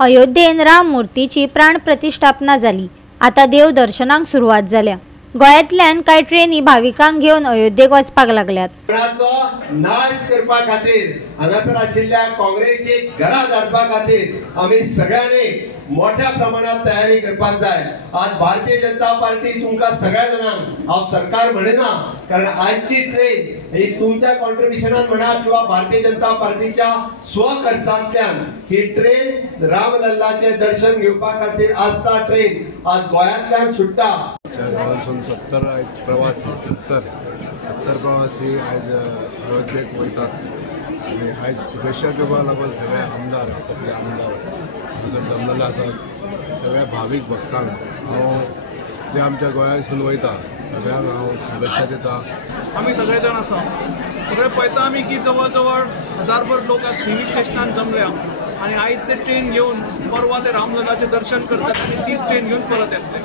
अयोध्येन राम मूर्तीची प्राण प्रतिष्ठापना जाली। आता देव दर्शनाक सुरुवात जाल्या। गोंयांतल्यान कांय ट्रेनी भाविकांक घेवन अयोध्येक वचपाक लागल्यात। नाश करपा खातीर हांगासर आशिल्ल्या काँग्रेसीक घरा धाडपा खातीर आमी सगळ्यांनी मोठ्या प्रमाणात तयारी करपाक जाय। आज भारतीय जनता पार्टी तुमकां सगळ्या जाणांक हांव सरकार म्हणना, कारण आजची ट्रेन ही तुमच्या कॉन्ट्रिब्युशनान म्हणा किंवा भारतीय जनता पार्टीच्या स्वखर्चांतल्यान ही ट्रेन रामलल्लाचे दर्शन घेवपा खातीर आसता। ट्रेन आज गोंयांतल्यान सुट्टा। गोंयांतसून 70 प्रवासी आज अयोध्येक वयतात आनी आयज शुभेच्छा दिवपाक लागून सगळे आमदार आपले आमदार हांगासर जमलेले आसात। सगळ्या भावीक भक्तांक हांव जे आमच्या गोंयांतसून वयता सगळ्यांक हांव शुभेच्छा दिता। आमी सगळे जाण आसा, सगळे पळयता आमी की जवळ जवळ 1000भर लोक आज टीव्ही स्टेशनार जमल्या आनी आयज ते ट्रेन घेवन परवा ते रामलल्लाचें दर्शन करतात आनी तीच ट्रेन घेवन परत येतले।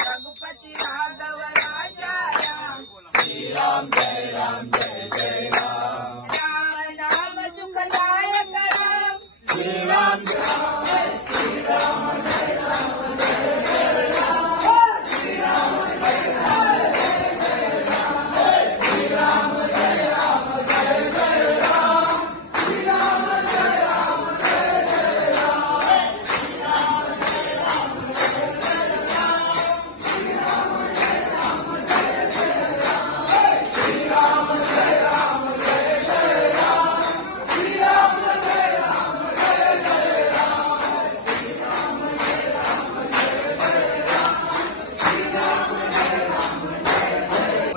रघुपति राघव राजा राम, श्री राम जय राम जय जय राम। राम नाम सुखदायक राम, श्री राम जय राम जय राम।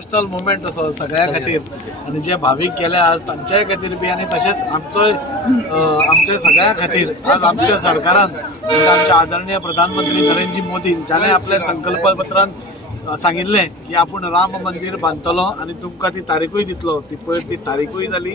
इमोशनल मोमेंट असो सगळ्या खातीर आनी जे भावीक गेले आज तांच्या खातीर बी आनी तशेंच आमच्या सगळ्या खातीर आज आमच्या सरकारान आमच्या आदरणीय प्रधानमंत्री नरेंद्र मोदी ज्याने आपल्या संकल्पपत्रांत सांगिल्ले की आपण राम मंदिर बांदतलो आनी तुमकां ती तारीखूय दितलो। ती तारीखूय जाली।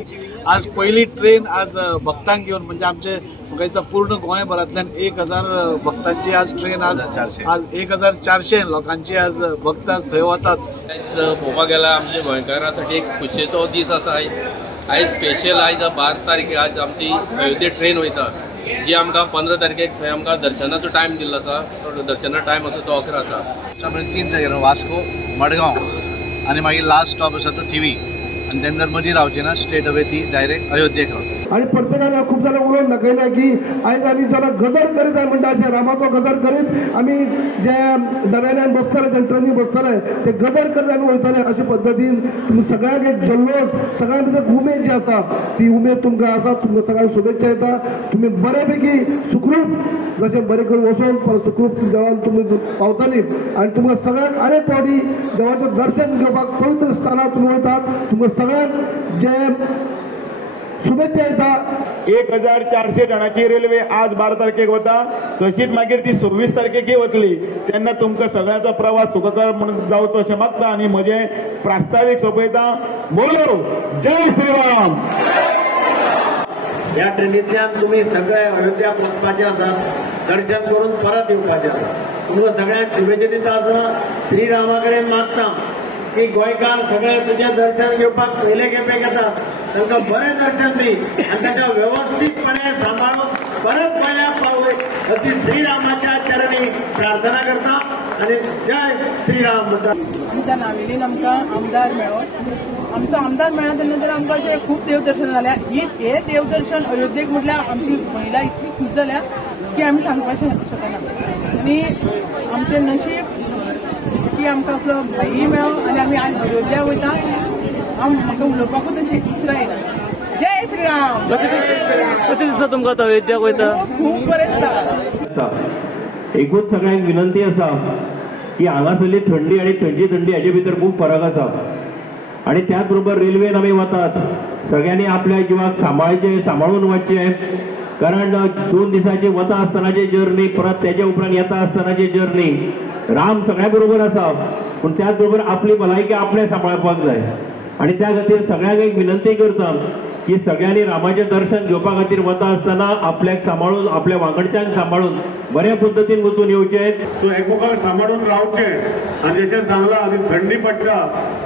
आज पहिली ट्रेन आज भक्तांक घेवन म्हणजे आमचे म्हाका दिसता पूर्ण गोंयभरांतल्यान 1000 भक्तांची आज ट्रेन आज 1400 लोकांची आज भक्त आज थंय वतात। पळोवपाक गेल्यार आमच्या गोंयकारांसाठी एक खुशेचो दीस आसा। आयज स्पेशल आयज 12 तारखेक आज आमची अयोध्ये ट्रेन वयता जी आमकां 15 तारखेक थंय आमकां दर्शनाचो टायम दिल्लो आसा। दर्शनाचो टायम आसा तो 11 आसा। 3 जाग्यार वास्को, मडगांव आनी मागीर लास्ट स्टॉप आसा तो थिवी आनी तेन्ना मदीं रावची ना, स्ट्रेट अवे ती डायरेक्ट अयोध्येक रावता। आणि प्रत्येकाने खूप जाणां उलोवन दाखयला की आयज आमी जाल्यार गजर करीत आहे म्हणटा अशें रामाचो गजर करीत आमी जे दव्याल्यान बसतले जे ट्रेनी बसतले ते गजर करीत आमी वयतले अशे पद्दतीन तुमी सगळ्यांक एक जल्लोष सगळ्यां भितर उमेद जी आसा ती उमेद तुमकां आसा। तुमकां सगळ्यांक शुभेच्छा येता। तुमी बऱ्यापैकी सुखरूप जशें बरें करून वचून सुखरूप देवान तुमी पावतली आनी तुमकां सगळ्यांक आरे फावटी देवाचें दर्शन घेवपाक पवित्र स्थानार तुमी वयतात। तुमकां सगळ्यांक जे शुभेच्छा येता। 1400 जणांची रेल्वे आज 12 तारखेक वता, तशीच मागीर ती 26 तारखेक वतली। तेन्ना तुमकां सगळ्यांचो प्रवास सुखकर म्हणून जावचो अशें मागता आनी म्हजें प्रास्तावीक सोंपयता। बोलो जय श्रीराम। ह्या ट्रेनींतल्यान तुम्ही सगळे अयोध्याक वचपाचे आसात, दर्शन करून परत येवपाचे आसा। तुमकां सगळ्यांक शुभेच्छा दिता आसा। श्रीरामा कडेन मागता की गोंयकार सगळे तुझें दर्शन घेवपाक पयले खेपेक येता तांकां बरें दर्शन दी आनी ताका वेवस्थीतपणे सांबाळून परत गोंयांत पावय अशी श्रीरामाच्या चरणी प्रार्थना करता आनी जय श्रीराम म्हणटा। आमच्या नावेलीन आमकां आमदार मेळ्ळो। आमचो आमदार मेळ्ळा तेन्ना तर आमकां अशें खूब देवदर्शन जाल्या। हे देवदर्शन अयोध्येक म्हटल्यार आमची महिला इतली खूश जाल्या की आमी सांगपाक शकना। आनी आमचें नशीब की आमकां असलो भाई मेळ्ळो आनी आमी आज अयोध्या वयता। म्हाका उलोवपाकूच अशी इच्छा येना। जय श्री श्रीराम कशें दिसता तुमकां तो अयोध्याक वयता? खूब बरें दिसता. एकूच सगळ्यांक विनंती आसा की हांगासरली थंडी आनी थंयची थंडी हाचे भितर खूब फरक आसा आणि त्याच बरोबर रेल्वेन आमी वतात सगळ्यांनी आपल्या जिवाक सांबाळून वचचे कारण 2 दिसाची वता आसतनाची जर्नी परत त्याच्या उपरांत येता आसतनाची जर्नी राम सगळ्या बरोबर आसा पूण त्याच बरोबर आपली भलायकी आपणे सांबाळपाक जाय आणि त्या खातीर सगळ्यांक एक विनंती करता की सगळ्यांनी रामाचे दर्शन घेवपा खातीर वता आसतना आपल्याक सांबाळून आपल्या वांगडच्यांक सांबाळून बऱ्या पद्दतीन वचून येवचे. सो एकमेकांक सांबाळून रावचे आनी जशें सांगलां आनी थंडी पडटा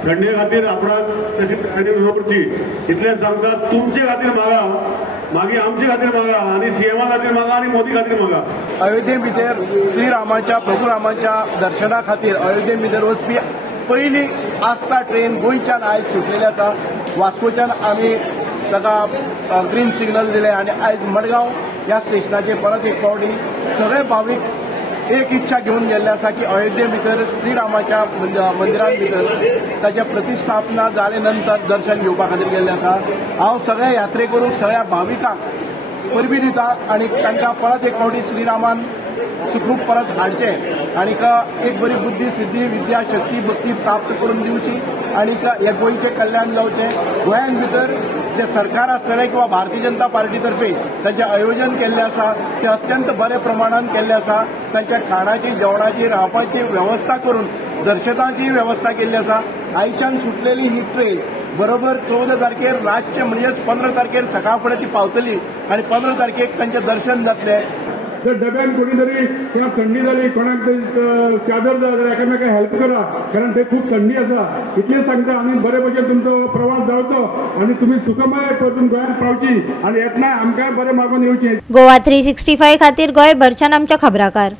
थंडे खातीर आपणाक तशी तयारी दवरची इतलें सांगता. तुमचे खातीर मागा मागीर आमचे खातीर मागा आनी सीएमा खातीर मागा आनी मोदी खातीर मागा. अयोध्ये भितर श्रीरामाच्या प्रभू रामाच्या दर्शना खातीर अयोध्ये भितर वचपी पहिली आस्था ट्रेन गोंयच्यान आयज सुटलेली आसा. वास्कोच्यान आमी ताका ग्रीन सिग्नल दिले आनी आयज मडगांव ह्या स्टेशनाचेर परत एक फावटी सगळे भावीक एक इच्छा घेवन गेल्ले आसा की अयोध्ये भितर श्रीरामाच्या मंदिरान भितर ताच्या प्रतिश्ठापना जाले नंतर दर्शन घेवपा खातीर गेल्ले आसा. हांव सगळ्या यात्रेकरूंक सगळ्या भाविकांक परबी दिता आनी तांकां परत एक फावटी श्रीरामान सुखरूप परत हाडचे आनीक एक बरी बुद्धी सिद्धी विद्या शक्ती भक्ती प्राप्त करून दिवची आनीक हे गोंयचें कल्याण जावचें. गोंयान भितर जे सरकार आसतलें किंवा भारतीय जनता पार्टी तर्फे ताचें आयोजन केल्लें आसा तें अत्यंत बरे प्रमाणान केल्लें आसा. तांच्या खाणाची जेवणाची रावपाची वेवस्था करून दर्शनाची वेवस्था केल्ली आसा. आयच्यान सुटलेली ही ट्रेन बरोबर 14 तारखेर रातचे म्हणजेच 15 तारखेर सकाळ फुडें ती पावतली आनी 15 तारखेक तांचें दर्शन जातलें. जर डब्यान कोणी तरी किंवा थंडी जाली कोणाक चादर जाल्यार एकामेकाक हेल्प करा कारण ते खूप थंडी आसा. इतलें सांगता आनी बरे भशेन तुमचो प्रवास जावचो आनी तुमी सुखमय परतून गोंयांत पावची आनी येतना आमकां बरें मागून येवचें. गोवा 365 खातीर गोंयभरच्यान आमच्या खबराकार.